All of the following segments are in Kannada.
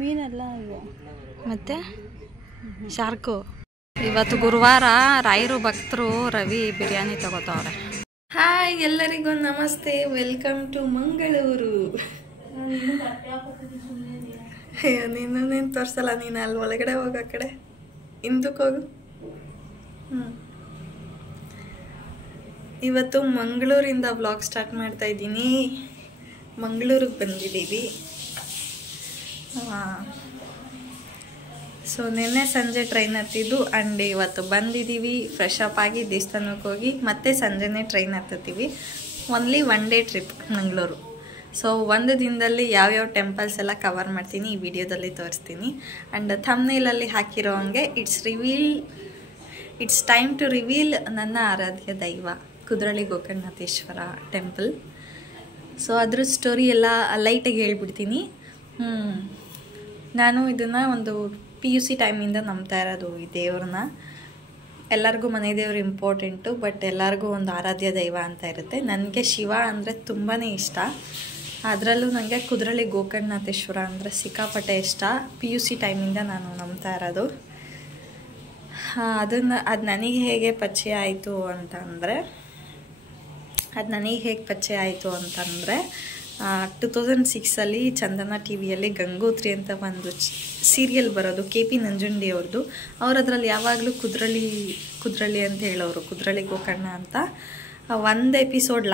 ಮೀನೆಲ್ಲ ಇದೆ ಮತ್ತು ಶಾರ್ಕು. ಇವತ್ತು ಗುರುವಾರ ರಾಯರು ಭಕ್ತರು ರವಿ ಬಿರಿಯಾನಿ ತಗೋತಾವ್ರೆ. ಹಾಯ್, ಎಲ್ಲರಿಗೂ ನಮಸ್ತೆ, ವೆಲ್ಕಮ್ ಟು ಮಂಗಳೂರು. ನೀನು ತೋರಿಸಲ್ಲ, ನೀನು ಅಲ್ಲಿ ಒಳಗಡೆ ಹೋಗೋ ಕಡೆ ಹಿಂದಕ್ಕೆ ಹೋಗು. ಇವತ್ತು ಮಂಗಳೂರಿಂದ ವ್ಲಾಗ್ ಸ್ಟಾರ್ಟ್ ಮಾಡ್ತಾ ಇದ್ದೀನಿ. ಮಂಗಳೂರಿಗೆ ಬಂದಿದ್ದೀವಿ. ಸೊ ನಿನ್ನೆ ಸಂಜೆ ಟ್ರೈನ್ ಹತ್ತಿದ್ದು ಆ್ಯಂಡ್ ಇವತ್ತು ಬಂದಿದ್ದೀವಿ. ಫ್ರೆಶ್ ಅಪ್ ಆಗಿ ದೇವಸ್ಥಾನಕ್ಕೆ ಹೋಗಿ ಮತ್ತೆ ಸಂಜೆನೇ ಟ್ರೈನ್ ಹತ್ತೀವಿ. Only 1 day trip Mangaluru. So ಒಂದು ದಿನದಲ್ಲಿ ಯಾವ್ಯಾವ ಟೆಂಪಲ್ಸ್ ಎಲ್ಲ ಕವರ್ ಮಾಡ್ತೀನಿ ಈ ವಿಡಿಯೋದಲ್ಲಿ ತೋರಿಸ್ತೀನಿ. ಆ್ಯಂಡ್ ಥಂಬ್ನೇಲಲ್ಲಿ ಹಾಕಿರೋ ಹಂಗೆ ಇಟ್ಸ್ ಟೈಮ್ ಟು ರಿವೀಲ್ ನನ್ನ ಆರಾಧ್ಯ ದೈವ ಕುದ್ರಳ್ಳಿ ಗೋಕರ್ಣನಾಥೇಶ್ವರ ಟೆಂಪಲ್. ಸೊ ಅದ್ರ ಸ್ಟೋರಿ ಎಲ್ಲ ಲೈಟಾಗಿ ಹೇಳ್ಬಿಡ್ತೀನಿ. ನಾನು ಇದನ್ನು ಒಂದು PUC ಟೈಮಿಂದ ನಂಬ್ತಾ ಇರೋದು ಈ ದೇವ್ರನ್ನ. ಎಲ್ಲರಿಗೂ ಮನೆ ದೇವ್ರು ಇಂಪಾರ್ಟೆಂಟು, ಬಟ್ ಎಲ್ಲರಿಗೂ ಒಂದು ಆರಾಧ್ಯ ದೈವ ಅಂತ ಇರುತ್ತೆ. ನನಗೆ ಶಿವ ಅಂದರೆ ತುಂಬಾ ಇಷ್ಟ. ಅದರಲ್ಲೂ ನನಗೆ ಕುದ್ರಳ್ಳಿ ಗೋಕರ್ಣನಾಥೇಶ್ವರ ಅಂದರೆ ಸಿಕ್ಕಾಪಟ್ಟೆ ಇಷ್ಟ. PUC ಟೈಮಿಂದ ನಾನು ನಂಬ್ತಾ ಇರೋದು. ಅದು ನನಗೆ ಹೇಗೆ ಪರಿಚಯ ಆಯಿತು ಅಂತಂದರೆ 2006 ಚಂದನ TVಯಲ್ಲಿ ಗಂಗೋತ್ರಿ ಅಂತ ಒಂದು ಸೀರಿಯಲ್ ಬರೋದು, KP ನಂಜುಂಡಿ ಅವ್ರದ್ದು. ಅವ್ರು ಅದರಲ್ಲಿ ಯಾವಾಗಲೂ ಕುದ್ರಳ್ಳಿ ಅಂತ ಹೇಳೋರು, ಕುದ್ರಳ್ಳಿ ಗೋಕರ್ಣ ಅಂತ. ಒಂದು ಎಪಿಸೋಡ್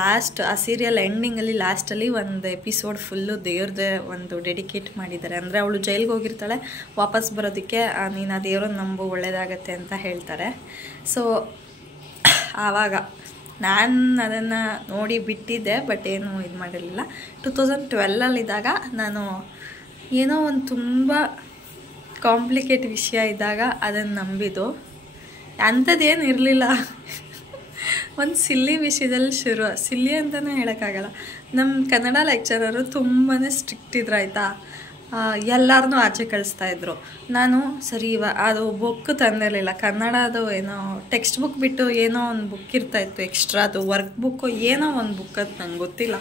ಲಾಸ್ಟ್ ಆ ಸೀರಿಯಲ್ ಎಂಡಿಂಗಲ್ಲಿ ಲಾಸ್ಟಲ್ಲಿ ಒಂದು ಎಪಿಸೋಡ್ ಫುಲ್ಲು ದೇವ್ರದ್ದೇ ಒಂದು ಡೆಡಿಕೇಟ್ ಮಾಡಿದ್ದಾರೆ. ಅಂದರೆ ಅವಳು ಜೈಲಿಗೆ ಹೋಗಿರ್ತಾಳೆ, ವಾಪಸ್ ಬರೋದಕ್ಕೆ ನೀನು ಆ ದೇವ್ರನ್ನ ನಂಬು, ಒಳ್ಳೆಯದಾಗತ್ತೆ ಅಂತ ಹೇಳ್ತಾರೆ. ಸೊ ಆವಾಗ ನಾನು ಅದನ್ನು ನೋಡಿ ಬಿಟ್ಟಿದ್ದೆ, ಬಟ್ ಏನೂ ಇದು ಮಾಡಿರಲಿಲ್ಲ. 2012ಇದ್ದಾಗ ನಾನು ಏನೋ ಒಂದು ತುಂಬ ಕಾಂಪ್ಲಿಕೇಟ್ ವಿಷಯ ಇದ್ದಾಗ ಅದನ್ನು ನಂಬಿದ್ದು. ಅಂಥದ್ದೇನು ಇರಲಿಲ್ಲ, ಒಂದು ಸಿಲ್ಲಿ ವಿಷಯದಲ್ಲಿ ಸಿಲ್ಲಿ ಅಂತಲೇ ಹೇಳೋಕ್ಕಾಗಲ್ಲ. ನಮ್ಮ ಕನ್ನಡ ಲೆಕ್ಚರರು ತುಂಬಾ ಸ್ಟ್ರಿಕ್ಟ್ ಇದ್ರು, ಆಯಿತಾ. ಎಲ್ಲರನ್ನೂ ಆಚೆ ಕಳಿಸ್ತಾಯಿದ್ರು. ನಾನು ಸರಿ ಅದು ಬುಕ್ ತಂದಿರಲಿಲ್ಲ, ಕನ್ನಡದು ಏನೋ ಟೆಕ್ಸ್ಟ್ ಬುಕ್ ಬಿಟ್ಟು ಏನೋ ಒಂದು ಬುಕ್ ಇರ್ತಾಯಿತ್ತು ಎಕ್ಸ್ಟ್ರಾದು, ವರ್ಕ್ ಬುಕ್ಕು ಏನೋ ಒಂದು ಬುಕ್ ಅದು ನಂಗೆ ಗೊತ್ತಿಲ್ಲ,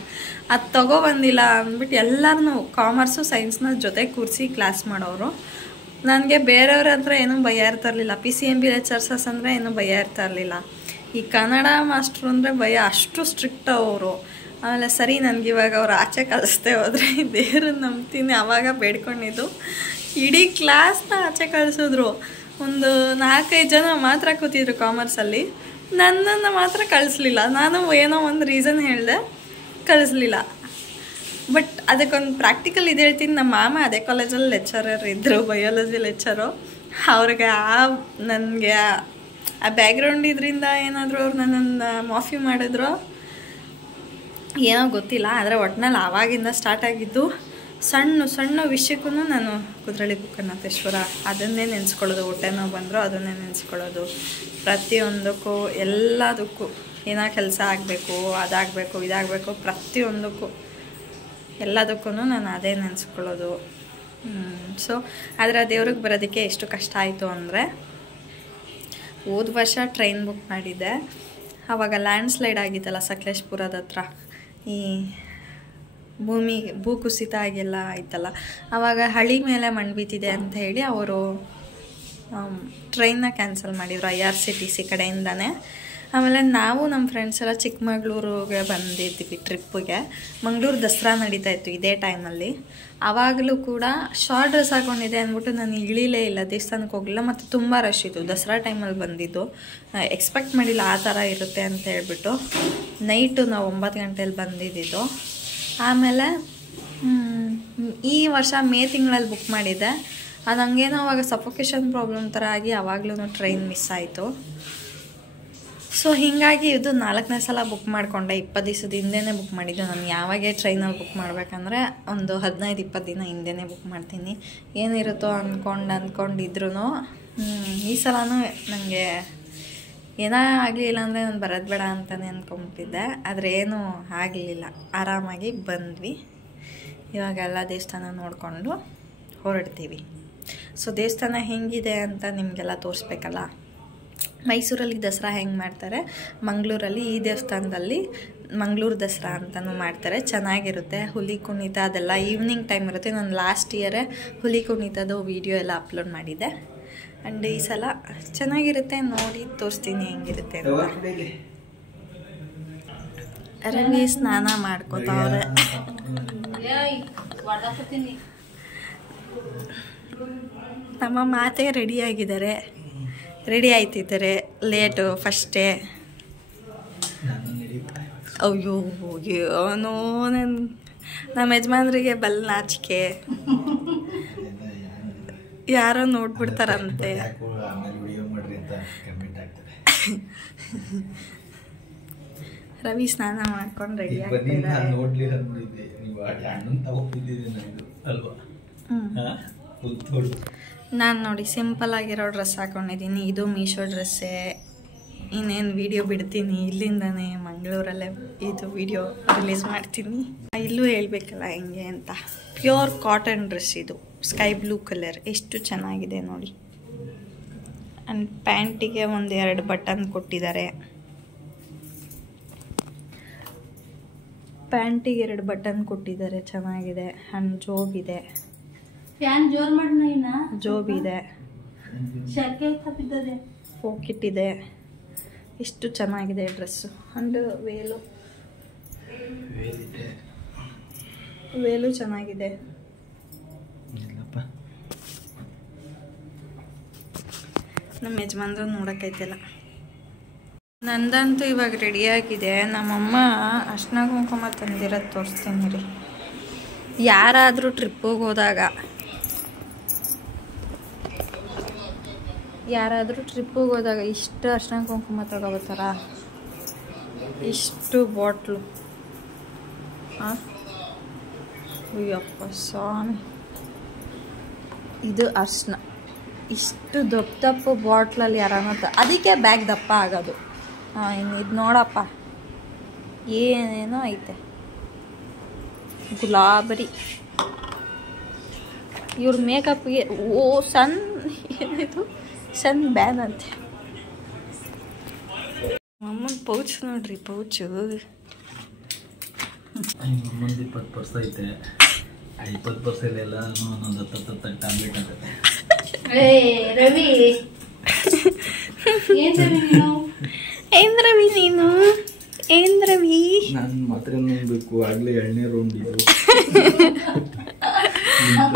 ಅದು ತೊಗೊಬಂದಿಲ್ಲ ಅಂದ್ಬಿಟ್ಟು ಎಲ್ಲರನ್ನೂ ಕಾಮರ್ಸು ಸೈನ್ಸ್ನ ಜೊತೆ ಕೂರಿಸಿ ಕ್ಲಾಸ್ ಮಾಡೋರು. ನನಗೆ ಬೇರೆಯವ್ರ ಹತ್ರ ಏನೂ ಭಯ ಇರ್ತಾಯಿರಲಿಲ್ಲ. PCMB ಲೆಕ್ಚರ್ಸಸ್ ಅಂದರೆ ಏನೂ ಭಯ ಇರ್ತಾಯಿರಲಿಲ್ಲ. ಈ ಕನ್ನಡ ಮಾಸ್ಟ್ರು ಅಂದರೆ ಭಯ, ಅಷ್ಟು ಸ್ಟ್ರಿಕ್ಟ್ ಅವರು. ಆಮೇಲೆ ಸರಿ, ನನಗಿವಾಗ ಅವ್ರು ಆಚೆ ಕಳಿಸ್ದೆ ಹೋದರೆ ದೇವ್ರನ್ನ ನಂಬ್ತೀನಿ ಆವಾಗ ಬೇಡ್ಕೊಂಡಿದ್ದು. ಇಡೀ ಕ್ಲಾಸ್ನ ಆಚೆ ಕಳಿಸಿದ್ರು. ಒಂದು 4-5 ಜನ ಮಾತ್ರ ಕೂತಿದ್ರು ಕಾಮರ್ಸಲ್ಲಿ, ನನ್ನನ್ನು ಮಾತ್ರ ಕಳಿಸ್ಲಿಲ್ಲ. ನಾನು ಏನೋ ಒಂದು ರೀಸನ್ ಹೇಳಿದೆ, ಕಳಿಸ್ಲಿಲ್ಲ. ಬಟ್ ಅದಕ್ಕೊಂದು ಪ್ರಾಕ್ಟಿಕಲ್ ಇದು ಹೇಳ್ತೀನಿ. ನಮ್ಮ ಮಾಮ ಅದೇ ಕಾಲೇಜಲ್ಲಿ ಲೆಕ್ಚರರ್ ಇದ್ದರು, ಬಯಾಲಜಿ ಲೆಕ್ಚರು. ಅವ್ರಿಗೆ ನನಗೆ ಆ ಬ್ಯಾಕ್ಗ್ರೌಂಡ್ ಇದರಿಂದ ಏನಾದರೂ ಅವ್ರು ನನ್ನನ್ನು ಮಾಫಿ ಮಾಡಿದ್ರು ಏನೋ ಗೊತ್ತಿಲ್ಲ. ಆದರೆ ಒಟ್ಟಿನಲ್ಲಿ ಆವಾಗಿಂದ ಸ್ಟಾರ್ಟ್ ಆಗಿದ್ದು. ಸಣ್ಣ ವಿಷಯಕ್ಕೂ ನಾನು ಕುದ್ರಳ್ಳಿ ಗೋಕರ್ಣನಾಥೇಶ್ವರ ಅದನ್ನೇ ನೆನೆಸ್ಕೊಳ್ಳೋದು. ಹೊಟ್ಟೆ ನೋವು ಬಂದರೂ ಅದನ್ನೇ ನೆನೆಸ್ಕೊಳ್ಳೋದು. ಪ್ರತಿಯೊಂದಕ್ಕೂ ಎಲ್ಲದಕ್ಕೂ ಏನೋ ಕೆಲಸ ಆಗಬೇಕು, ಅದಾಗಬೇಕು, ಇದಾಗಬೇಕು, ಪ್ರತಿಯೊಂದಕ್ಕೂ ಎಲ್ಲದಕ್ಕೂ ನಾನು ಅದೇ ನೆನೆಸ್ಕೊಳ್ಳೋದು. ಸೊ ಆದರೆ ದೇವ್ರಿಗೆ ಬರೋದಕ್ಕೆ ಎಷ್ಟು ಕಷ್ಟ ಆಯಿತು ಅಂದರೆ, ಹೋದ ವರ್ಷ ಟ್ರೈನ್ ಬುಕ್ ಮಾಡಿದ್ದೆ. ಆವಾಗ ಲ್ಯಾಂಡ್ ಸ್ಲೈಡ್ ಆಗಿತ್ತಲ್ಲ ಸಕಲೇಶ್ಪುರದ ಹತ್ರ, ಈ ಭೂಕುಸಿತ ಆಗೆಲ್ಲ ಆಯ್ತಲ್ಲ, ಆವಾಗ ಹಳಿ ಮೇಲೆ ಮಣ್ಣು ಬಿದ್ದಿದೆ ಅಂತ ಹೇಳಿ ಅವರು ಟ್ರೈನ್ನ ಕ್ಯಾನ್ಸಲ್ ಮಾಡಿದ್ರು IRCTC ಕಡೆಯಿಂದನೇ. ಆಮೇಲೆ ನಾವು ನಮ್ಮ ಫ್ರೆಂಡ್ಸ್ ಎಲ್ಲ ಚಿಕ್ಕಮಗಳೂರಿಗೆ ಬಂದಿದ್ವಿ ಟ್ರಿಪ್ಪಿಗೆ. ಮಂಗಳೂರು ದಸರಾ ನಡೀತಾ ಇತ್ತು ಇದೇ ಟೈಮಲ್ಲಿ. ಆವಾಗಲೂ ಕೂಡ ಶಾರ್ಟ್ ಡ್ರೆಸ್ ಹಾಕ್ಕೊಂಡಿದ್ದೆ ಅಂದ್ಬಿಟ್ಟು ನಾನು ಇಳಿಲೇ ಇಲ್ಲ, ದೇವಸ್ಥಾನಕ್ಕೆ ಹೋಗಲಿಲ್ಲ. ಮತ್ತು ತುಂಬ ರಶ್ ಇತ್ತು, ದಸರಾ ಟೈಮಲ್ಲಿ ಬಂದಿದ್ದು. ಎಕ್ಸ್ಪೆಕ್ಟ್ ಮಾಡಿಲ್ಲ ಆ ಥರ ಇರುತ್ತೆ ಅಂತ ಹೇಳ್ಬಿಟ್ಟು. ನೈಟು ನಾವು 9 ಗಂಟೆಯಲ್ಲಿ ಬಂದಿದ್ದು. ಆಮೇಲೆ ಈ ವರ್ಷ ಮೇ ತಿಂಗಳಲ್ಲಿ ಬುಕ್ ಮಾಡಿದ್ದೆ. ಅದು ಹಂಗೇನೋ ಅವಾಗ ಸಫೋಕೇಶನ್ ಪ್ರಾಬ್ಲಮ್ ಥರ ಆಗಿ ಆವಾಗಲೂ ಟ್ರೈನ್ ಮಿಸ್ ಆಯಿತು. ಸೊ ಹೀಗಾಗಿ ಇದು 4ನೇ ಸಲ ಬುಕ್ ಮಾಡಿಕೊಂಡೆ. 20 ದಿವಸದ ಹಿಂದೆನೇ ಬುಕ್ ಮಾಡಿದ್ದು. ನಾನು ಯಾವಾಗೇ ಟ್ರೈನಲ್ಲಿ ಬುಕ್ ಮಾಡಬೇಕಂದ್ರೆ ಒಂದು 15-20 ದಿನ ಹಿಂದೆನೇ ಬುಕ್ ಮಾಡ್ತೀನಿ. ಏನಿರುತ್ತೋ ಅಂದ್ಕೊಂಡಿದ್ರು ಈ ಸಲನೂ ನನಗೆ ಏನೋ ಆಗಲಿಲ್ಲ ಅಂದರೆ ನಾನು ಬರೋದು ಬೇಡ ಅಂತಲೇ ಅಂದ್ಕೊಂಬಿಟ್ಟಿದ್ದೆ. ಆದರೆ ಏನೂ ಆಗಲಿಲ್ಲ, ಆರಾಮಾಗಿ ಬಂದ್ವಿ. ಇವಾಗೆಲ್ಲ ದೇವಸ್ಥಾನ ನೋಡಿಕೊಂಡು ಹೊರಡ್ತೀವಿ. ಸೊ ದೇವಸ್ಥಾನ ಹೆಂಗಿದೆ ಅಂತ ನಿಮಗೆಲ್ಲ ತೋರಿಸ್ಬೇಕಲ್ಲ. ಮೈಸೂರಲ್ಲಿ ದಸರಾ ಹೆಂಗೆ ಮಾಡ್ತಾರೆ, ಮಂಗಳೂರಲ್ಲಿ ಈ ದೇವಸ್ಥಾನದಲ್ಲಿ ಮಂಗಳೂರು ದಸರಾ ಅಂತಲೂ ಮಾಡ್ತಾರೆ, ಚೆನ್ನಾಗಿರುತ್ತೆ. ಹುಲಿ ಕುಣಿತ ಅದೆಲ್ಲ ಈವ್ನಿಂಗ್ ಟೈಮ್ ಇರುತ್ತೆ. ನಾನು ಲಾಸ್ಟ್ ಇಯರೇ ಹುಲಿ ಕುಣಿತದ ವಿಡಿಯೋ ಎಲ್ಲ ಅಪ್ಲೋಡ್ ಮಾಡಿದ್ದೆ. ಆ್ಯಂಡ್ ಈ ಸಲ ಚೆನ್ನಾಗಿರುತ್ತೆ, ನೋಡಿ ತೋರಿಸ್ತೀನಿ ಹೆಂಗಿರುತ್ತೆ ಅಂತ. ರವಿ ಸ್ನಾನ ಮಾಡ್ಕೋತಾವ್ರೆ. ನಮ್ಮ ಮಾತೆ ರೆಡಿಯಾಗಿದ್ದಾರೆ, ರೆಡಿ ಆಯ್ತಿದ್ದಾರೆ. ಲೇಟು ಫಸ್ಟೇ. ಅಯ್ಯೋ ಅವನು ನಮ್ಮ ಯಜಮಾನ್ರಿಗೆ ಬಲ್ ನಾಚಿಕೆ, ಯಾರೋ ನೋಡ್ಬಿಡ್ತಾರಂತೆ. ರವಿ ಸ್ನಾನ ಮಾಡ್ಕೊಂಡು ರೆಡಿ ಆಗ್ತಿದ್ದಾರೆ. ನಾನು ನೋಡಿ ಸಿಂಪಲ್ ಆಗಿರೋ ಡ್ರೆಸ್ ಹಾಕೊಂಡಿದ್ದೀನಿ. ಇದು ಮೀಶೋ ಡ್ರೆಸ್ಸೇ. ಇನ್ನೇನು ವಿಡಿಯೋ ಬಿಡ್ತೀನಿ ಇಲ್ಲಿಂದನೇ, ಮಂಗಳೂರಲ್ಲೇ ಇದು ವಿಡಿಯೋ ರಿಲೀಸ್ ಮಾಡ್ತೀನಿ. ಇಲ್ಲೂ ಹೇಳ್ಬೇಕಲ್ಲ ಹೆಂಗೆ ಅಂತ. ಪ್ಯೂರ್ ಕಾಟನ್ ಡ್ರೆಸ್ ಇದು, ಸ್ಕೈ ಬ್ಲೂ ಕಲರ್, ಎಷ್ಟು ಚೆನ್ನಾಗಿದೆ ನೋಡಿ. ಆ್ಯಂಡ್ ಪ್ಯಾಂಟಿಗೆ ಒಂದು 2 ಬಟನ್ ಕೊಟ್ಟಿದ್ದಾರೆ. ಪ್ಯಾಂಟಿಗೆ 2 ಬಟನ್ ಕೊಟ್ಟಿದ್ದಾರೆ, ಚೆನ್ನಾಗಿದೆ. ಆ್ಯಂಡ್ ಜೋಬಿದೆ, ಜೋಬಿದೆ, ಪಾಕೆಟ್ ಇದೆ. ಎಷ್ಟು ಚೆನ್ನಾಗಿದೆ ಡ್ರೆಸ್ಸು. ಆ್ಯಂಡ್ ವೇಲು ಚೆನ್ನಾಗಿದೆ. ನಮ್ಮ ಯಜಮಾನ್ರು ನೋಡೋಕ್ಕೈತಿಲ್ಲ. ನಂದಂತೂ ಇವಾಗ ರೆಡಿಯಾಗಿದೆ. ನಮ್ಮಮ್ಮ ಅರ್ಶಿನ ಕುಂಕುಮ ತಂದಿರೋದು ತೋರಿಸ್ತೀನಿ ರೀ. ಯಾರಾದರೂ ಟ್ರಿಪ್ಪಿಗೆ ಹೋದಾಗ ಇಷ್ಟು ಅರ್ಶಿನ ಕುಂಕುಮ ತಗೋಬತ್ತಾರ, ಇಷ್ಟು ಬಾಟ್ಲು. ಅಯ್ಯಪ್ಪ ಸ್ವಾಮಿ, ಇದು ಅರ್ಶಿನ ಇಷ್ಟು ದಪ್ಪ ಬಾಟ್ಲಲ್ಲಿ ಯಾರನ್ನ ಅದಕ್ಕೆ ಬ್ಯಾಗ್ ದಪ್ಪ ಆಗೋದು. ಇನ್ನು ಇದು ನೋಡಪ್ಪ, ಏನೇನೋ ಐತೆ. ಗುಲಾಬರಿ ಇವ್ರ ಮೇಕಪ್ಗೆ ಏನಿದು ಸನ್ ಬ್ಯಾನ್ ಅಂತೆ. ಅಮ್ಮನ ಪೌಚ್ ನೋಡ್ರಿ, ಪೌಚು 20% ಐತೆ. 20% ಎಲ್ಲ ಒಂದೊಂದು 10 ಟ್ಯಾಬ್ಲೆಟ್ ಆಗುತ್ತೆ. ಏನ್ ರವಿ ನೀನು? ಏನ್ ರವಿ? ನಾನು ಮಾತ್ರ ನುಂಗ್ಬೇಕು. ಆಗ್ಲೇ 2ನೇ ರೌಂಡ್ ಇದು.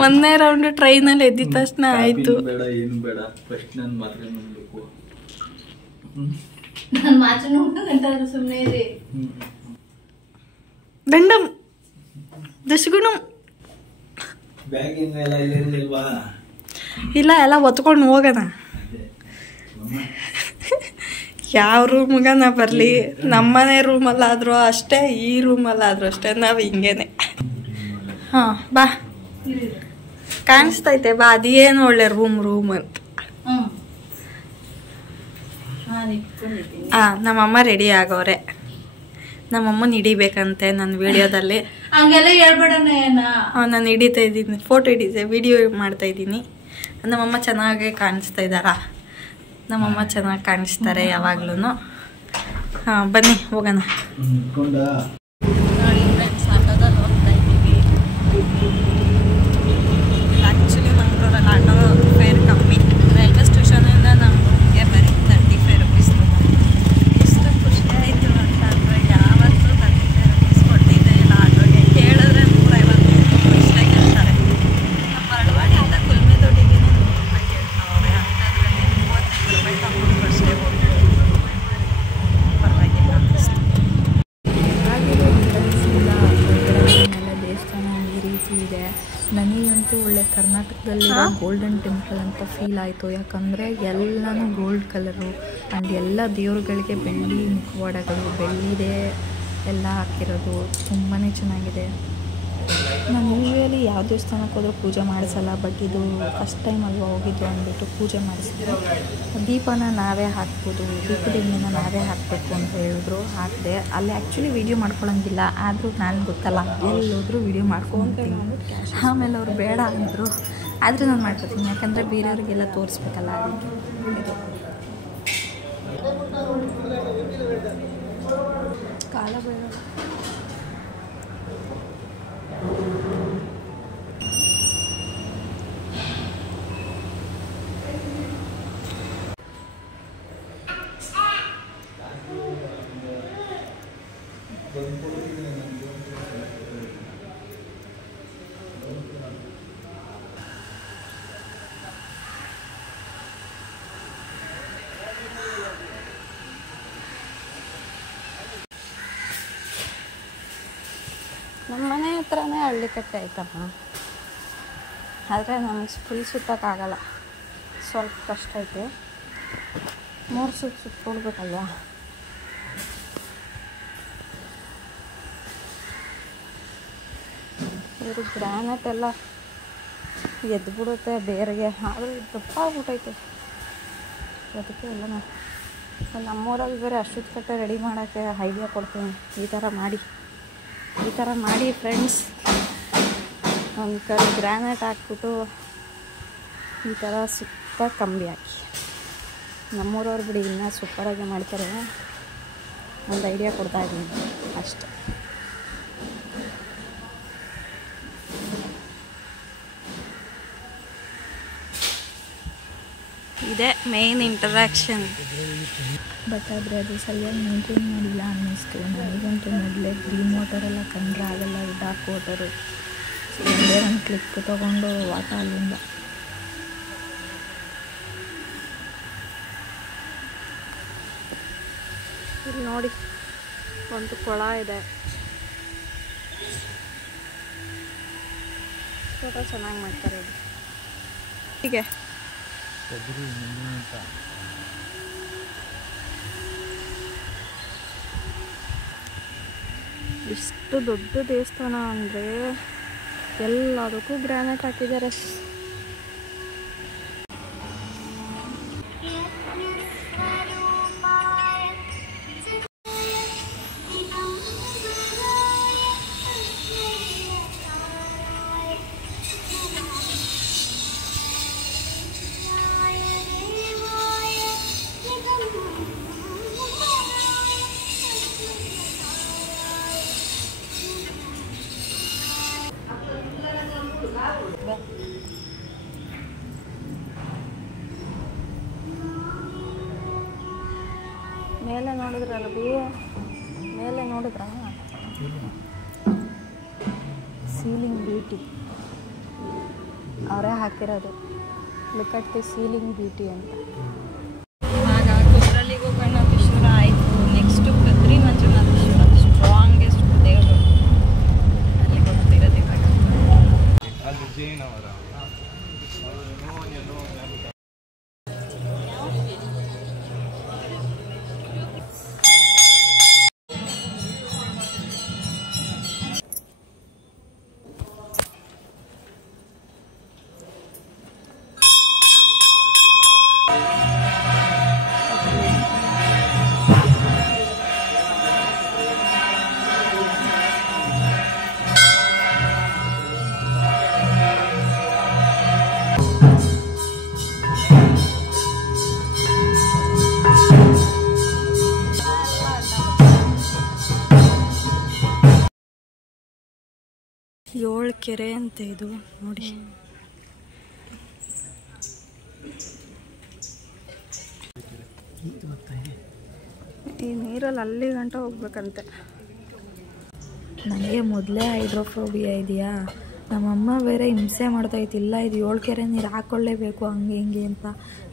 1ನೇ ರೌಂಡ್ ಟ್ರೈನಲ್ಲಿ ಎದ್ದಿದ ತಕ್ಷಣ ಆಯ್ತು. ಬೇಡ, ಏನು ಬೇಡ, ಫಸ್ಟ್ ನಾನು ಮಾತ್ರ ನುಂಗ್ಬೇಕು. ದಂಡಂ ದಶಗುಣಂ. ಬ್ಯಾಗ್ ಇನ್ನೆಲ್ಲ ಇಲ್ಲಿಲ್ವಾ? ಇಲ್ಲ, ಎಲ್ಲ ಒತ್ಕೊಂಡು ಹೋಗೋಣ. ಯಾವ ರೂಮ್ಗನ ಬರಲಿ, ನಮ್ಮನೆ ರೂಮಲ್ಲಾದರೂ ಅಷ್ಟೇ, ಈ ರೂಮಲ್ಲಾದರೂ ಅಷ್ಟೇ, ನಾವು ಹಿಂಗೇನೆ. ಹಾಂ ಬಾ, ಕಾಣಿಸ್ತೈತೆ ಬಾ. ಅದೇನು ಒಳ್ಳೆ ರೂಮ್ ಅಂತ. ನಮ್ಮಮ್ಮ ರೆಡಿ ಆಗೋರೆ. ನಮ್ಮಮ್ಮನ ಹಿಡಿಬೇಕಂತೆ ನನ್ನ ವಿಡಿಯೋದಲ್ಲಿ. ಹಂಗೆಲ್ಲ ಹೇಳ್ಬೇಡ. ನಾನು ಹಿಡಿತಾ ಇದ್ದೀನಿ, ಫೋಟೋ ಹಿಡಿದೆ, ವಿಡಿಯೋ ಮಾಡ್ತಾ ಇದ್ದೀನಿ. ನಮ್ಮಮ್ಮ ಚೆನ್ನಾಗಿ ಕಾಣಿಸ್ತಾ ಇದ್ದಾರ. ನಮ್ಮಮ್ಮ ಚೆನ್ನಾಗಿ ಕಾಣಿಸ್ತಾರೆ ಯಾವಾಗ್ಲೂ. ಹಾಂ ಬನ್ನಿ ಹೋಗೋಣ. ನೋಡಿ ಫ್ರೆಂಡ್ಸ್, ಆಟೋದಲ್ಲಿ ಹೋಗ್ತಾ ಇದ್ದೀವಿ. ಆ್ಯಕ್ಚುಲಿ ಮಂಗಳೂರಲ್ಲಿ ಆಟೋ ಫೇರ್ ಕಮ್ಮಿ. ರೈಲ್ವೆ ಸ್ಟೇಷನಿಂದ ನಮಗೆ ಬರೀ 35 ರೂಪೀಸ್. ಎಷ್ಟು ಖುಷಿ ಆಯಿತು ಅಂತಂದರೆ, ಯಾವತ್ತೂ 35 ರೂಪೀಸ್ ಕೊಟ್ಟಿದ್ದೆ ಇಲ್ಲ ಆಟೋಗೆ. ಕೇಳಿದ್ರೆ 150 ಅಷ್ಟೇ ಕೇಳ್ತಾರೆ. ನಮ್ಮ ಮರಳವಾಡಿಯಿಂದ ಕುಲ್ಮೆದೊಡ್ಡಿಗೆ 100 ರೂಪಾಯಿ ಕೇಳ್ತಾವ್ರೆ. ಅಂಥದ್ರಲ್ಲಿ 35 ರೂಪಾಯಿ ತಗೊಂಡು ಅಷ್ಟೇ ಹೋಗಿ ಪರವಾಗಿಲ್ಲ ಅನ್ನಿಸ್ತು. ದೇವಸ್ಥಾನ ಈ ರೀತಿ ಇದೆ. ನನಗಂತೂ ಒಳ್ಳೆ ಕರ್ನಾಟಕದಲ್ಲಿ ಗೋಲ್ಡನ್ ಟೆಂಪಲ್ ಅಂತ ಫೀಲ್ ಆಯಿತು. ಯಾಕಂದರೆ ಎಲ್ಲನೂ ಗೋಲ್ಡ್ ಕಲರು. ಆ್ಯಂಡ್ ಎಲ್ಲ ದೇವ್ರುಗಳಿಗೆ ಬೆಳ್ಳಿ ಮುಖವಾಡಗಳು, ಬೆಳ್ಳಿದೆ ಎಲ್ಲ ಹಾಕಿರೋದು. ತುಂಬಾ ಚೆನ್ನಾಗಿದೆ. ನಾನು ಯೂಶ್ವಲಿ ಯಾವ ದೇವಸ್ಥಾನಕ್ಕೆ ಹೋದರೂ ಪೂಜೆ ಮಾಡಿಸಲ್ಲ, ಬಟ್ ಇದು ಫಸ್ಟ್ ಟೈಮ್ ಅಲ್ವಾ ಹೋಗಿದ್ದು ಅಂದ್ಬಿಟ್ಟು ಪೂಜೆ ಮಾಡಿಸಿದ್ರು. ದೀಪನ ನಾವೇ ಹಾಕ್ಬೋದು, ದೀಪದ ಎಣ್ಣೆನ ನಾವೇ ಹಾಕಬೇಕು ಅಂತ ಹೇಳಿದ್ರು. ಹಾಕಿದೆ. ಅಲ್ಲಿ ಆ್ಯಕ್ಚುಲಿ ವೀಡಿಯೋ ಮಾಡ್ಕೊಳಂಗಿಲ್ಲ, ಆದರೂ ನಾನು ಗೊತ್ತಲ್ಲ, ಎಲ್ಲೋದ್ರೂ ವೀಡಿಯೋ ಮಾಡ್ಕೊತೀನಿ. ಆಮೇಲೆ ಅವರು ಬೇಡ ಅಂದರು, ಆದರೆ ನಾನು ಮಾಡ್ಕೊತೀನಿ. ಯಾಕಂದರೆ ಬೇರೆಯವ್ರಿಗೆಲ್ಲ ತೋರಿಸ್ಬೇಕಲ್ಲ, ಅದಕ್ಕೆ ಇದು. ಕಾಲ ಬೀಳಲ್ಲ. ನಮ್ಮ ಮನೆ ಹತ್ರನೇ ಹಳ್ಳಿಕಟ್ಟೆ ಆಯ್ತಮ್ಮ, ಆದರೆ ನಮಗೆ ಫುಲ್ ಸುತ್ತಕ್ಕಾಗಲ್ಲ, ಸ್ವಲ್ಪ ಕಷ್ಟ ಐತೆ. 3 ಸುತ್ತಕೊಡ್ಬೇಕಲ್ವಾ. ಇವರು ಗ್ರಾನೈಟ್ ಎಲ್ಲ ಎದ್ಬಿಡುತ್ತೆ ಬೇರೆಗೆ, ಆದರೆ ದಪ್ಪ ಆಗ್ಬಿಟ್ಟೈತೆ. ಅದಕ್ಕೆ ಎಲ್ಲ ನಮ್ಮೂರಲ್ಲಿ ಬೇರೆ ಅಷ್ಟೊತ್ತು ಕಟ್ಟೆ ರೆಡಿ ಮಾಡೋಕ್ಕೆ ಐಡಿಯಾ ಕೊಡ್ತೀನಿ. ಈ ಥರ ಮಾಡಿ ಫ್ರೆಂಡ್ಸ್, ಒಂದು ಕಡೆ ಗ್ರಾನೈಟ್ ಹಾಕ್ಬಿಟ್ಟು ಈ ಥರ ಸುತ್ತ ಕಂಬಿ ಹಾಕಿ. ನಮ್ಮೂರವ್ರು ಬಿಡಿ ಇನ್ನೂ ಸೂಪರಾಗಿ ಮಾಡ್ತಾರೆ. ಒಂದು ಐಡಿಯಾ ಕೊಡ್ತಾಯಿದ್ದೀನಿ ಅಷ್ಟೆ. ಇದೇ ಮೇನ್ ಇಂಟರಾಕ್ಷನ್. ಬಟ್ ಆದರೆ ಅದು ಸರಿಯಾಗಿ ಮೇಂಟೈನ್ ಮಾಡಿಲ್ಲ ಅನ್ನಿಸ್ತು ನನಗಂತೂ. ಮೊದಲೇ ಗ್ರೀನ್ ವಾಟರೆಲ್ಲ ಕಂಡ್ರೆ ಆಗಲ್ಲ, ಡಾರ್ಕ್ ವಾಟರು. ಒಂದೇ ಒಂದು ಕ್ಲಿಕ್ ತೊಗೊಂಡು ವಾಟ ಅಲ್ಲಿಂದ. ಇಲ್ಲಿ ನೋಡಿ, ಒಂದು ಕೊಳ ಇದೆ. ಫೋಟೋ ಚೆನ್ನಾಗಿ ಮಾಡ್ತಾರೆ ಇದು. ಹೀಗೆ ಇಷ್ಟು ದೊಡ್ಡ ದೇವಸ್ಥಾನ ಅಂದರೆ ಎಲ್ಲದಕ್ಕೂ ಗ್ರಾನೈಟ್ ಹಾಕಿದ್ದಾರೆ. ಮೇಲೆ ನೋಡಿದ್ರಲ್ಲ ಬಿ, ಮೇಲೆ ನೋಡಿದ್ರ ಸೀಲಿಂಗ್ ಬ್ಯೂಟಿ ಅವರೇ ಹಾಕಿರೋದು. Look at the ceiling beauty ಅಂತ. ಇವಾಗ ಕುದ್ರಲ್ಲಿಗೂ ಗಣಪೇಶ್ವರ ಆಯಿತು. ನೆಕ್ಸ್ಟು ಕದ್ರಿ ಮಂಜುನಾಥೇಶ್ವರ, ಸ್ಟ್ರಾಂಗೆಸ್ಟ್ ದೇವರು. ಅಲ್ಲಿಗೆ ಹೋಗ್ತಿರೋದು ಇವಾಗ. ಏಳು ಕೆರೆ ಅಂತ ಇದು ನೋಡಿ. ಈ ನೀರಲ್ಲಿ ಅಲ್ಲಿ ಗಂಟ ಹೋಗ್ಬೇಕಂತೆ. ನನಗೆ ಮೊದಲೇ ಹೈಡ್ರೋಫೋಬಿಯಾ ಇದೆಯಾ, ನಮ್ಮಮ್ಮ ಬೇರೆ ಹಿಂಸೆ ಮಾಡ್ತಾಯಿತ್ತು. ಇಲ್ಲ ಇದು 7 ಕೆರೆ ನೀರು ಹಾಕ್ಕೊಳ್ಳೇಬೇಕು ಹಂಗೆ ಹಿಂಗೆ ಅಂತ.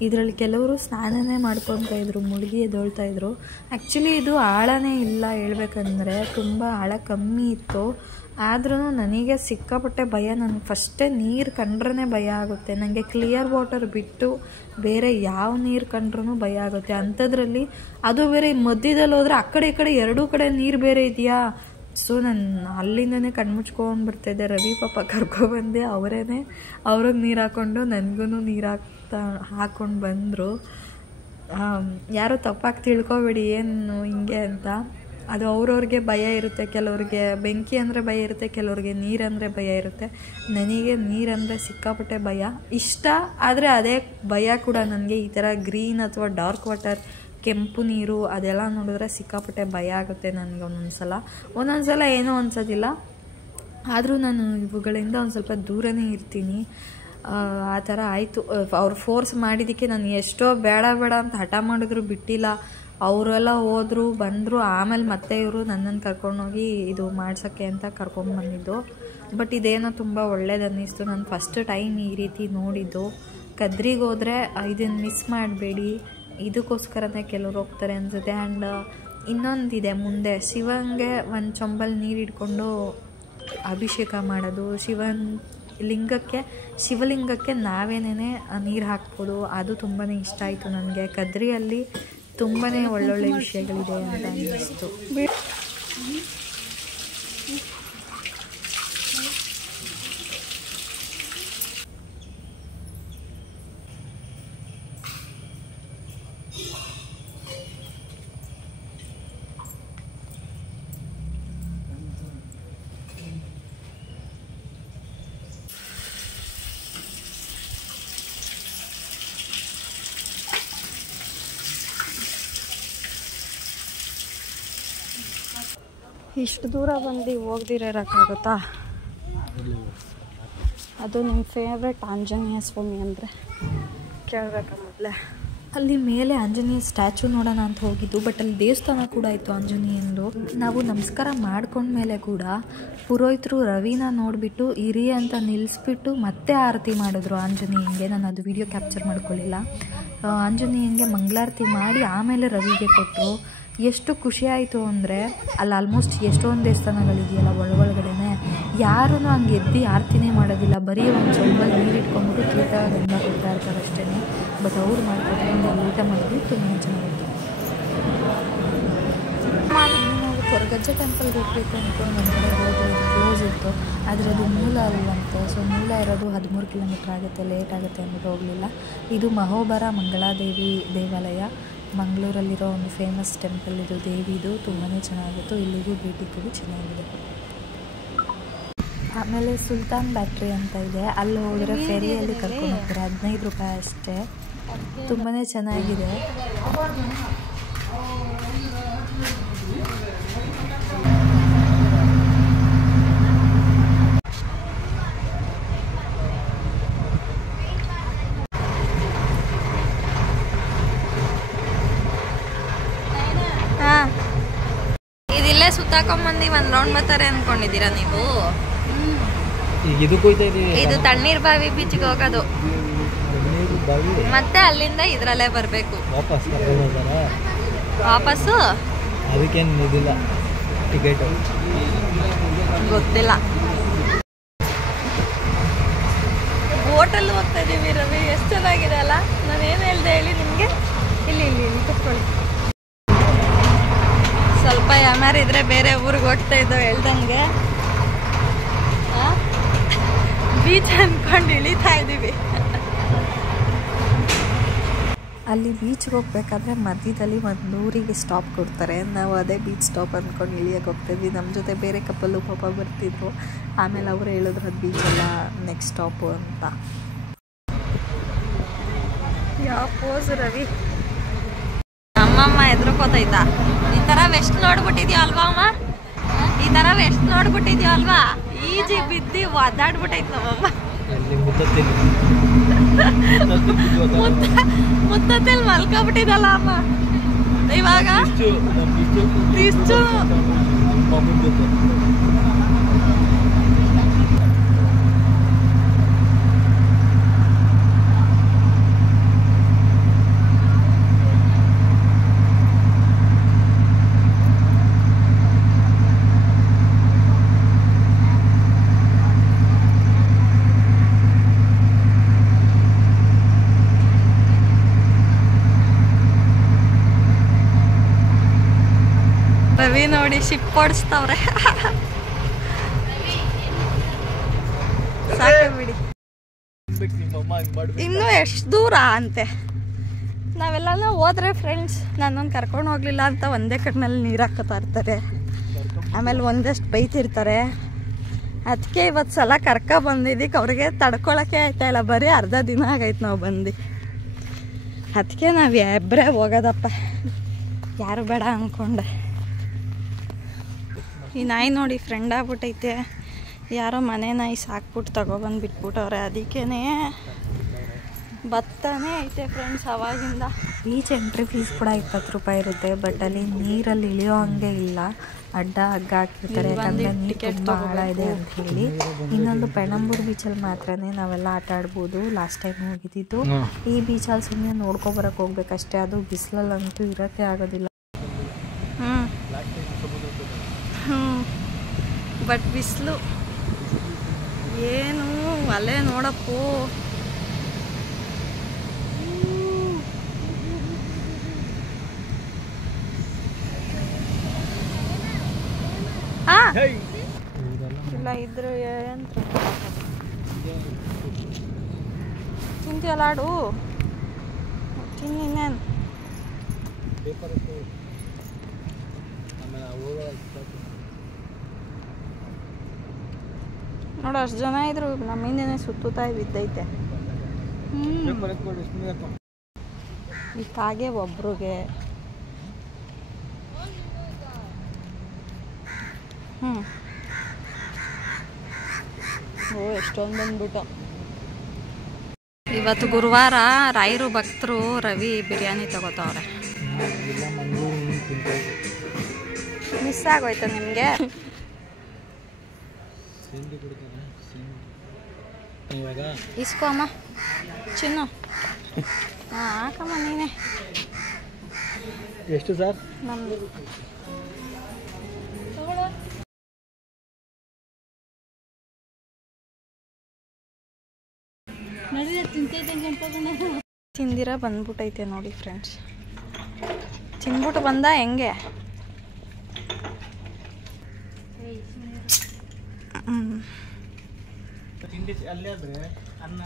ಇದರಲ್ಲಿ ಕೆಲವರು ಸ್ನಾನನೇ ಮಾಡ್ಕೊತಾ ಇದ್ರು, ಮುಳುಗಿ ಎದ್ದೊಳ್ತಾ ಇದ್ರು. ಆ್ಯಕ್ಚುಲಿ ಇದು ಆಳನೇ ಇಲ್ಲ ಹೇಳ್ಬೇಕಂದ್ರೆ, ತುಂಬ ಆಳ ಕಮ್ಮಿ ಇತ್ತು. ಆದ್ರೂ ನನಗೆ ಸಿಕ್ಕಾಪಟ್ಟೆ ಭಯ. ನನಗೆ ಫಸ್ಟೇ ನೀರು ಕಂಡ್ರೇ ಭಯ ಆಗುತ್ತೆ. ನನಗೆ ಕ್ಲಿಯರ್ ವಾಟರ್ ಬಿಟ್ಟು ಬೇರೆ ಯಾವ ನೀರು ಕಂಡ್ರೂ ಭಯ ಆಗುತ್ತೆ. ಅಂಥದ್ರಲ್ಲಿ ಅದು ಬೇರೆ ಮಧ್ಯದಲ್ಲಿ ಹೋದರೆ ಆ ಕಡೆ ಈ ಕಡೆ ಎರಡೂ ಕಡೆ ನೀರು ಬೇರೆ ಇದೆಯಾ. ಸೊ ನಾನು ಅಲ್ಲಿಂದನೇ ಕಣ್ಮುಚ್ಕೊಂಡು ಬರ್ತಾಯಿದ್ದೆ. ರವಿ ಪಾಪ ಕರ್ಕೊಬಂದೆ, ಅವ್ರಿಗೆ ನೀರು ಹಾಕ್ಕೊಂಡು ನನಗೂ ನೀರು ಹಾಕ್ಕೊಂಡು ಬಂದರು. ಯಾರೂ ತಪ್ಪಾಗಿ ತಿಳ್ಕೊಬೇಡಿ ಏನು ಹಿಂಗೆ ಅಂತ. ಅದು ಅವ್ರವ್ರಿಗೆ ಭಯ ಇರುತ್ತೆ. ಕೆಲವ್ರಿಗೆ ಬೆಂಕಿ ಅಂದರೆ ಭಯ ಇರುತ್ತೆ, ಕೆಲವ್ರಿಗೆ ನೀರಂದರೆ ಭಯ ಇರುತ್ತೆ. ನನಗೆ ನೀರಂದರೆ ಸಿಕ್ಕಾಪಟ್ಟೆ ಭಯ ಇಷ್ಟ. ಆದರೆ ಅದೇ ಭಯ ಕೂಡ ನನಗೆ. ಈ ಥರ ಗ್ರೀನ್ ಅಥವಾ ಡಾರ್ಕ್ ವಾಟರ್ ಕೆಂಪು ನೀರು ಅದೆಲ್ಲ ನೋಡಿದ್ರೆ ಸಿಕ್ಕಾಪಟ್ಟೆ ಭಯ ಆಗುತ್ತೆ ನನಗೆ ಒಂದೊಂದ್ಸಲ ಏನೂ ಅನ್ಸೋದಿಲ್ಲ. ಆದರೂ ನಾನು ಇವುಗಳಿಂದ ಒಂದು ಸ್ವಲ್ಪ ದೂರನೇ ಇರ್ತೀನಿ. ಆ ಥರ ಆಯಿತು. ಅವ್ರು ಫೋರ್ಸ್ ಮಾಡಿದ್ದಕ್ಕೆ ನಾನು ಎಷ್ಟೋ ಬೇಡ ಬೇಡ ಅಂತ ಹಠ ಮಾಡಿದ್ರು ಬಿಟ್ಟಿಲ್ಲ. ಅವರೆಲ್ಲ ಹೋದ್ರು ಬಂದರು. ಆಮೇಲೆ ಮತ್ತೆ ಇವರು ನನ್ನನ್ನು ಕರ್ಕೊಂಡೋಗಿ ಇದು ಮಾಡ್ಸೋಕ್ಕೆ ಅಂತ ಕರ್ಕೊಂಡ್ಬಂದಿದ್ದು. ಬಟ್ ಇದೇನೋ ತುಂಬ ಒಳ್ಳೇದು ಅನ್ನಿಸ್ತು. ನಾನು ಫಸ್ಟ್ ಟೈಮ್ ಈ ರೀತಿ ನೋಡಿದ್ದು. ಕದ್ರಿಗೆ ಹೋದರೆ ಇದನ್ನು ಮಿಸ್ ಮಾಡಬೇಡಿ, ಇದಕ್ಕೋಸ್ಕರನೇ ಕೆಲವ್ರು ಹೋಗ್ತಾರೆ ಅನಿಸುತ್ತೆ. ಆ್ಯಂಡ್ ಇನ್ನೊಂದಿದೆ ಮುಂದೆ, ಶಿವಂಗೆ ಒಂದು ಚೊಂಬಲ್ ನೀರು ಇಟ್ಕೊಂಡು ಅಭಿಷೇಕ ಮಾಡೋದು. ಶಿವಲಿಂಗಕ್ಕೆ ನಾವೇನೇ ನೀರು ಹಾಕ್ಬೋದು. ಅದು ತುಂಬಾ ಇಷ್ಟ ಆಯಿತು ನನಗೆ. ಕದ್ರಿಯಲ್ಲಿ ತುಂಬಾ ಒಳ್ಳೊಳ್ಳೆ ವಿಷಯಗಳಿದೆ ಅಂತ ಅನ್ನಿಸ್ತು. ಇಷ್ಟು ದೂರ ಬಂದು ಹೋಗ್ದಿರೋಕ್ಕಾಗುತ್ತಾ? ಅದು ನಿಮ್ಮ ಫೇವ್ರೆಟ್ ಆಂಜನೇಯ ಸ್ವಾಮಿ ಅಂದರೆ ಕೇಳಬೇಕಾ ಮೊದಲೇ? ಅಲ್ಲಿ ಮೇಲೆ ಆಂಜನೇಯ ಸ್ಟ್ಯಾಚು ನೋಡೋಣ ಅಂತ ಹೋಗಿದ್ದು. ಬಟ್ ಅಲ್ಲಿ ದೇವಸ್ಥಾನ ಕೂಡ ಇತ್ತು ಆಂಜನೇಯಂದು. ನಾವು ನಮಸ್ಕಾರ ಮಾಡ್ಕೊಂಡ್ಮೇಲೆ ಕೂಡ ಪುರೋಹಿತರು ರವಿನ ನೋಡಿಬಿಟ್ಟು ಇರಿ ಅಂತ ನಿಲ್ಲಿಸ್ಬಿಟ್ಟು ಮತ್ತೆ ಆರತಿ ಮಾಡಿದ್ರು ಆಂಜನೇಯಂಗೆ. ನಾನು ಅದು ವಿಡಿಯೋ ಕ್ಯಾಪ್ಚರ್ ಮಾಡ್ಕೊಳ್ಳಿಲ್ಲ. ಆಂಜನೇಯಂಗೆ ಮಂಗಳಾರತಿ ಮಾಡಿ ಆಮೇಲೆ ರವಿಗೆ ಕೊಟ್ಟರು. ಎಷ್ಟು ಖುಷಿ ಆಯಿತು ಅಂದರೆ ಅಲ್ಲಿ ಆಲ್ಮೋಸ್ಟ್ ಎಷ್ಟೊಂದು ದೇವಸ್ಥಾನಗಳಿದೆಯಲ್ಲ ಒಳಗಡೆನೆ, ಯಾರೂ ಹಂಗೆ ಎದ್ದು ಆರತಿನೇ ಮಾಡೋದಿಲ್ಲ. ಬರೀ ಒಂದು ಚೊಂಬಲ್ಲಿ ನೀರು ಇಟ್ಕೊಂಡ್ಬಿಟ್ಟು ತೀರ್ಥ ಗಂಧ ಕೊಡ್ತಾ ಇರ್ತಾರೆ ಅಷ್ಟೇ. ಬಟ್ ಅವ್ರು ಮಾಡ್ಕೊಂಡು ಊಟ ಮಾಡಿದ್ವಿ, ತುಂಬ ಚೆನ್ನಾಗಿತ್ತು. ನಾವು ಕೊರಗಜ್ಜ ಟೆಂಪಲ್ಗೆ ಹೋಗ್ಬೇಕು ಅಂದ್ಕೊಂಡು ನಮ್ಮ ಕಡೆ ಹೋಗಿ ಕ್ಲೋಸ್ ಇತ್ತು. ಆದರೆ ಅದು ಮೂಲ ಅಲ್ವಂತೆ. ಸೊ ಮೂಲ ಇರೋದು 13 ಕಿಲೋಮೀಟ್ರ್ ಆಗುತ್ತೆ, ಲೇಟ್ ಆಗುತ್ತೆ ಅಂದ್ಬಿಟ್ಟು ಹೋಗಲಿಲ್ಲ. ಇದು ಮಹೋಬರ ಮಂಗಳಾದೇವಿ ದೇವಾಲಯ, ಮಂಗಳೂರಲ್ಲಿರೋ ಒಂದು ಫೇಮಸ್ ಟೆಂಪಲ್ ಇದು ದೇವಿದು. ತುಂಬಾ ಚೆನ್ನಾಗಿತ್ತು. ಇಲ್ಲಿಗೂ ಭೇಟಿ ಕೊಡಿ, ಚೆನ್ನಾಗಿದೆ. ಆಮೇಲೆ ಸುಲ್ತಾನ್ ಬ್ಯಾಟ್ರಿ ಅಂತ ಇದೆ, ಅಲ್ಲಿ ಹೋದರೆ ಫೆರಿಯಲ್ಲಿ ಕರ್ಕೊಂಡು ಹೋಗ್ತಾರೆ. 15 ರೂಪಾಯಿ ಅಷ್ಟೇ. ತುಂಬಾ ಚೆನ್ನಾಗಿದೆ. ಇದಿಲ್ಲೇ ಸುತ್ತಾಕೊಂಡ್ಬಂದು ಒಂದು ರೌಂಡ್ ಬರ್ತಾರೆ ಅನ್ಕೊಂಡಿದ್ದೀರಾ ನೀವು? ಇದು ತಣ್ಣೀರ್ ಬಾವಿ ಬೀಚ್ಗೆ ಹೋಗೋದು. ಮತ್ತೆ ಅಲ್ಲಿಂದ ಇದ್ರಲ್ಲೇ ಬರ್ಬೇಕು ವಾಪಸ್ಸು. ಅದಕ್ಕೇನಿಲ್ಲ ಟಿಕೆಟ್, ಗೊತ್ತಿಲ್ಲ. ಹೋಟೆಲ್ ಹೋಗ್ತಾ ಇದೀವಿ ರವಿ, ಎಷ್ಟು ಚೆನ್ನಾಗಿದೆ ಅಲ್ಲ. ನಾನೇನು ಹೇಳ್ದೆ ಹೇಳಿ ನಿಮಗೆ? ಇಲ್ಲಿ ಇಲ್ಲಿ ಇಲ್ಲಿ ಕೂತ್ಕೊಳ್ಳಿ. ಸ್ವಲ್ಪ ಯಾಮಾರಿದ್ರೆ ಬೇರೆ ಊರಿಗೆ ಹೋಗ್ತಾ ಇದ್ದೋ ಹೇಳ್ದಂಗೆ. ಬೀಚ್ ಅಂದ್ಕೊಂಡು ಇಳಿತಾ ಇದ್ದೀವಿ. ಅಲ್ಲಿ ಬೀಚ್ಗೆ ಹೋಗ್ಬೇಕಾದ್ರೆ ಮಧ್ಯದಲ್ಲಿ ಒಂದು ಊರಿಗೆ ಸ್ಟಾಪ್ ಕೊಡ್ತಾರೆ. ನಾವು ಅದೇ ಬೀಚ್ ಸ್ಟಾಪ್ ಅಂದ್ಕೊಂಡು ಇಳಿಯೋಕೆ ಹೋಗ್ತಾಯಿದ್ವಿ. ನಮ್ಮ ಜೊತೆ ಬೇರೆ ಕಪ್ಪಲ್ಲು ಪಾಪ ಬರ್ತಿದ್ರು. ಆಮೇಲೆ ಅವರು ಹೇಳಿದ್ರು ಅದು ಬೀಚಲ್ಲ ನೆಕ್ಸ್ಟ್ ಸ್ಟಾಪು ಅಂತ. ಯಾವ ಪೋಸ್ ರವಿ! ಅಮ್ಮಮ್ಮ ಎದ್ರಕೋತೈತಾ? ಈ ಥರ ವೆಸ್ಟ್ ನೋಡ್ಬಿಟ್ಟಿದ್ಯೋ ಅಲ್ವಾ ಅಮ್ಮ? ಈ ಥರ ವೆಸ್ಟ್ ನೋಡ್ಬಿಟ್ಟಿದ್ಯೋ ಅಲ್ವಾ? ಈಜಿ ಬಿದ್ದು ಒದ್ದಾಡ್ಬಿಟ್ಟೈತೆ ನಮ್ಮಮ್ಮ. ಮುತ್ತಲ್ಲಿ ಮಲ್ಕೊಬಿಟ್ಟಿದಲ್ಲ ಅಮ್ಮ. ಇವಾಗ ಇಷ್ಟು ರವಿ ನೋಡಿ ಶಿಪ್ ಓಡಿಸ್ತವ್ರೆ. ಸಾಕಾಗ್ಬಿಡಿ. ಇನ್ನು ಎಷ್ಟು ದೂರ ಅಂತೆ. ನಾವೆಲ್ಲ ಹೋದ್ರೆ ಫ್ರೆಂಡ್ಸ್ ನನ್ನನ್ನು ಕರ್ಕೊಂಡು ಹೋಗ್ಲಿಲ್ಲ ಅಂತ ಒಂದೇ ಕಣ್ಣಿನಲ್ಲಿ ನೀರು ಹಾಕೋತಾ ಇರ್ತಾರೆ. ಆಮೇಲೆ ಒಂದಷ್ಟು ಬೈತಿರ್ತಾರೆ. ಅದಕ್ಕೆ ಇವತ್ತು ಸಲ ಬಂದಿದ್ದಕ್ಕೆ ಅವ್ರಿಗೆ ತಡ್ಕೊಳಕ್ಕೆ ಆಯ್ತಾ ಇಲ್ಲ. ಬರೀ ಅರ್ಧ ದಿನ ಆಗೈತೆ ನಾವು ಬಂದು. ಅದಕ್ಕೆ ನಾವು ಇಬ್ಬರೇ ಹೋಗೋದಪ್ಪ. ಯಾರು ಬೇಡ ಅಂದ್ಕೊಂಡೆ. ಈ ನಾಯಿ ನೋಡಿ ಫ್ರೆಂಡ್ ಆಗ್ಬಿಟ್ಟೈತೆ. ಯಾರೋ ಮನೆ ನಾಯಿ ಸಾಕ್ಬಿಟ್ಟು ತಗೊಬಂದು ಬಿಟ್ಬಿಟ್ಟವ್ರೆ. ಅದಕ್ಕೇ ಬತ್ತಾನೇ ಐತೆ ಫ್ರೆಂಡ್ಸ್ ಅವಾಗಿಂದ. ಬೀಚ್ ಎಂಟ್ರಿ ಫೀಸ್ ಕೂಡ 20 ರೂಪಾಯಿ ಇರುತ್ತೆ. ಬಟ್ ಅಲ್ಲಿ ನೀರಲ್ಲಿ ಇಳಿಯೋ ಹಂಗೆ ಇಲ್ಲ, ಅಡ್ಡ ಹಗ್ಗ ಹಾಕಿರ್ತಾರೆ. ಯಾಕಂದರೆ ನೀರು ತುಂಬ ಆಳ ಇದೆ ಅಂತ ಹೇಳಿ. ಇನ್ನೊಂದು ಪೆಣಂಬೂರು ಬೀಚಲ್ಲಿ ಮಾತ್ರನೇ ನಾವೆಲ್ಲ ಆಟ ಆಡ್ಬೋದು. ಲಾಸ್ಟ್ ಟೈಮ್ ಹೋಗಿದ್ದು ಈ ಬೀಚಲ್ಲಿ ಸುಮ್ಮನೆ ನೋಡ್ಕೊಬರಕ್ಕೆ ಹೋಗ್ಬೇಕಷ್ಟೇ. ಅದು ಬಿಸಿಲಲ್ಲಂತೂ ಇರೋಕ್ಕೆ ಆಗೋದಿಲ್ಲ. ಬಟ್ ಬಿಸಿಲು ಏನು ಅಲೆ ನೋಡಪ್ಪು. ಇಲ್ಲ ಇದ್ರೆ ಏನು ತಿಂತೀಯಲ್ಲಾಡು ತಿನ್ನಿನ್ನೇನು. ನೋಡು ಅಷ್ಟು ಜನ ಇದ್ರು ನಮ್ಮ ಹಿಂದೆನೇ ಸುತ್ತುತ್ತಾ ಬಿದ್ದೈತೆ. ಈ ಕಾಗೆ ಒಬ್ರಿಗೆ ಓ ಎಷ್ಟೊಂದು ಬಂದ್ಬಿಟ್ಟು. ಇವತ್ತು ಗುರುವಾರ ರಾಯರು ಭಕ್ತರು ರವಿ ಬಿರಿಯಾನಿ ತಗೋತಾವ್ರೆ. ಮಿಸ್ ಆಗೋಯ್ತು ನಿಮಗೆ? ಇಸ್ಕೋ ಅಮ್ಮ ಚಿನ್ನು. ಹಾಂ ಹಾಕಮ್ಮ ನೀನೇ. ಎಷ್ಟು ಸರ್? ನಮ್ಮದು ತಿಂದಿರ ಬಂದ್ಬಿಟ್ಟೈತೆ ನೋಡಿ ಫ್ರೆಂಡ್ಸ್. ತಿಂದ್ಬಿಟ್ಟು ಬಂದ ಹೆಂಗೆ?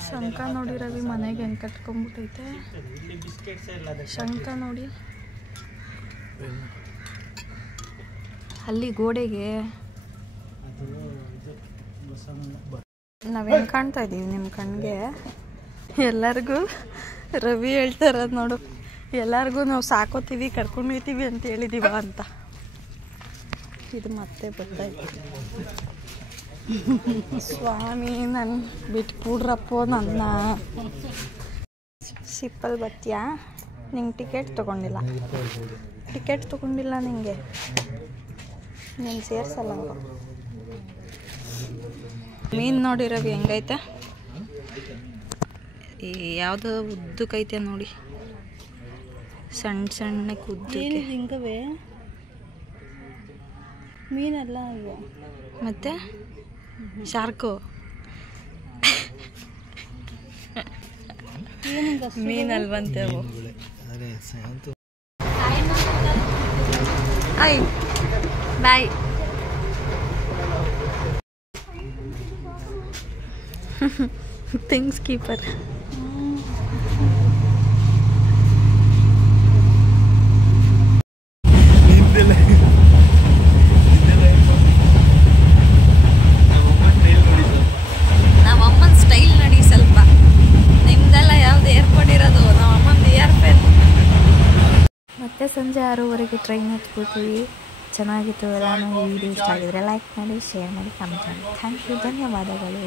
ಶಂಕ ನೋಡಿ ರವಿ ಮನೆಗೆ ಹೆಂಗೆ ಕಟ್ಕೊಂಡ್ಬಿಟ್ಟೈತೆ. ಶಂಕ ನೋಡಿ ಅಲ್ಲಿ ಗೋಡೆಗೆ. ನಾವು ಹೆಂಗೆ ಕಾಣ್ತಾ ಇದ್ದೀವಿ ನಿಮ್ಮ ಕಣ್ಣಿಗೆ? ಎಲ್ಲರಿಗೂ ರವಿ ಹೇಳ್ತಾರದು ನೋಡು, ಎಲ್ಲರಿಗೂ ನಾವು ಸಾಕೋತೀವಿ ಕರ್ಕೊಂಡು ಹೋಗ್ತೀವಿ ಅಂತ ಹೇಳಿದೀವ ಅಂತ. ಇದು ಮತ್ತೆ ಬರ್ತಾಯಿತ್ತು. ಸ್ವಾಮಿ ನನ್ನ ಬಿಟ್ಬಿಡ್ರಪ್ಪೋ ನನ್ನ. ಸಿಪ್ಪಲ್ ಬತ್ತೀಯಾ? ನಿಂಗೆ ಟಿಕೆಟ್ ತೊಗೊಂಡಿಲ್ಲ. ಟಿಕೆಟ್ ತೊಗೊಂಡಿಲ್ಲ ನಿಂಗೆ, ನೀನು ಸೇರ್ಸಲ್ಲ ಅವರು. ಮೀನು ನೋಡಿ ರವಿ ಹೆಂಗೈತೆ. ಈ ಯಾವುದೋ ಉದ್ದಕ್ಕೈತೆ ನೋಡಿ, ಸಣ್ಣ ಸಣ್ಣಕ್ಕೆ ಉದ್ದಕ್ಕೆ. ಹಿಂಗವೇ ಮೀನಲ್ಲ ಅಯ್ಯೋ. ಮತ್ತೆ ಶಾರ್ಕು ಮೀನಲ್ವಂತೆ ಅವು. ಆಯ್ ಬಾಯ್. Things keeper. ನಮ್ಮಮ್ಮನ ಸ್ಟೈಲ್ ನೋಡಿ ಸ್ವಲ್ಪ. ನಿಮ್ದೆಲ್ಲ ಯಾವ್ದು ಏರ್ಪೋರ್ಟ್ ಇರೋದು, ನಮ್ಮಮ್ಮಂದು ಏರ್ಪೇನ್. ಮತ್ತೆ ಸಂಜೆ 6:30ಗೆ ಟ್ರೈನ್ ಹತ್ಬಿಟ್ವಿ. ಚೆನ್ನಾಗಿತ್ತು ಎಲ್ಲಾನು. ಈ ವಿಡಿಯೋ ಇಷ್ಟ ಆಗಿದ್ರೆ ಲೈಕ್ ಮಾಡಿ, ಶೇರ್ ಮಾಡಿ, ಕಮೆಂಟ್ ಮಾಡಿ. ಥ್ಯಾಂಕ್ ಯು, ಧನ್ಯವಾದಗಳು.